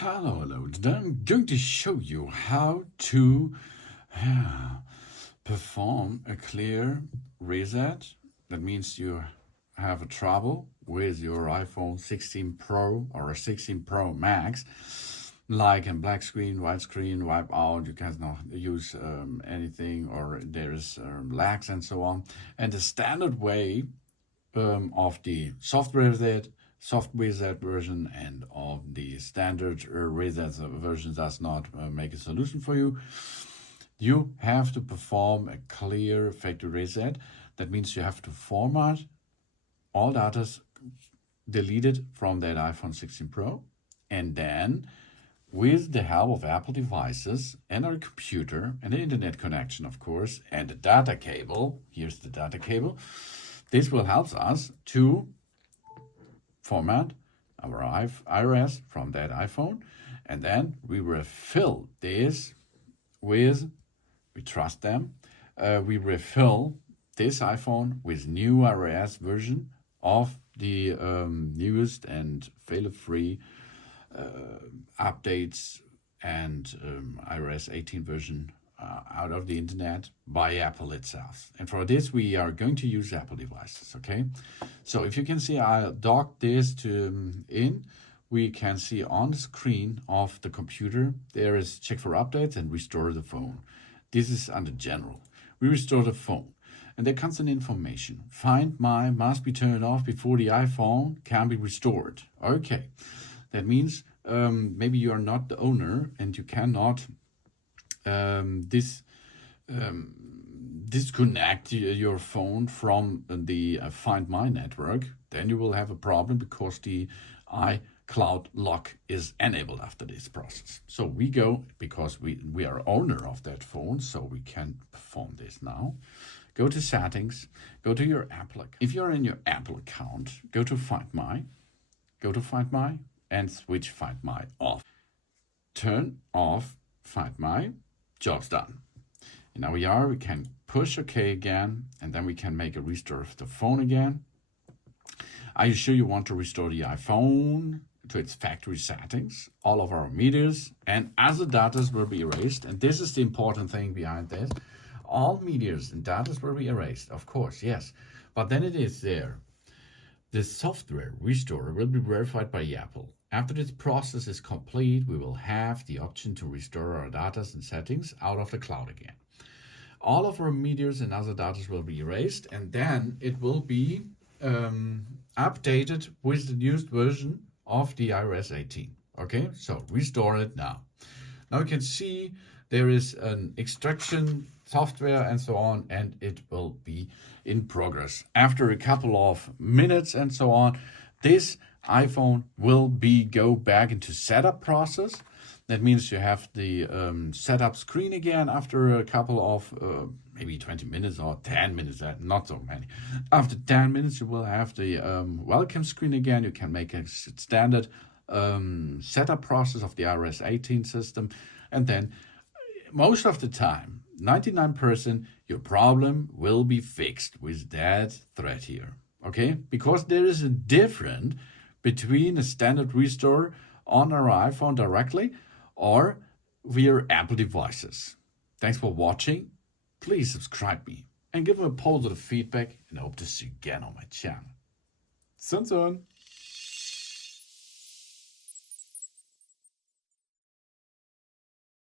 Hello. Today I'm going to show you how to perform a clear reset. That means you have a trouble with your iPhone 16 Pro or a 16 Pro Max, like a black screen, white screen, wipe out, you cannot use anything, or there is lags and so on. And the standard way of the soft reset version and of the standard reset version does not make a solution for you. You have to perform a clear factory reset. That means you have to format all data deleted from that iPhone 16 Pro, and then with the help of Apple devices and our computer and the internet connection, of course, and the data cable, here's the data cable, this will help us to format our iOS from that iPhone, and then we refill this with, we trust them, we refill this iPhone with new iOS version of the newest and fail-free updates and iOS 18 version out of the internet by Apple itself. And for this, we are going to use Apple devices, okay? So if you can see, I'll dock this to in. We can see on the screen of the computer, there is check for updates and restore the phone. This is under general. We restore the phone. And there comes an information. Find My must be turned off before the iPhone can be restored. Okay, that means maybe you are not the owner and you cannot disconnect your phone from the Find My network. Then you will have a problem because the iCloud lock is enabled after this process. So we go, because we are owner of that phone, so we can perform this now. Go to settings, go to your Apple. If you're in your Apple account, go to Find My, and switch Find My off. Turn off Find My, job's done. And now we can push OK again, and then we can make a restore of the phone again. Are you sure you want to restore the iPhone to its factory settings? All of our meters and other data will be erased. And this is the important thing behind this. All meters and data will be erased, of course, yes. But then it is there. The software restore will be verified by Apple. After this process is complete, we will have the option to restore our data and settings out of the cloud again. All of our meters and other data will be erased, and then it will be updated with the newest version of the iOS 18. Okay, so restore it now. Now you can see there is an extraction software and so on, and it will be in progress. After a couple of minutes and so on, this iPhone will go back into setup process. That means you have the setup screen again after a couple of maybe 20 minutes or 10 minutes, not so many. After 10 minutes, you will have the welcome screen again. You can make a standard setup process of the iOS 18 system. And then most of the time, 99%, your problem will be fixed with that thread here. Okay? Because there is a difference between a standard restore on our iPhone directly or via Apple devices. Thanks for watching. Please subscribe me and give me a positive feedback, and I hope to see you again on my channel. Soon.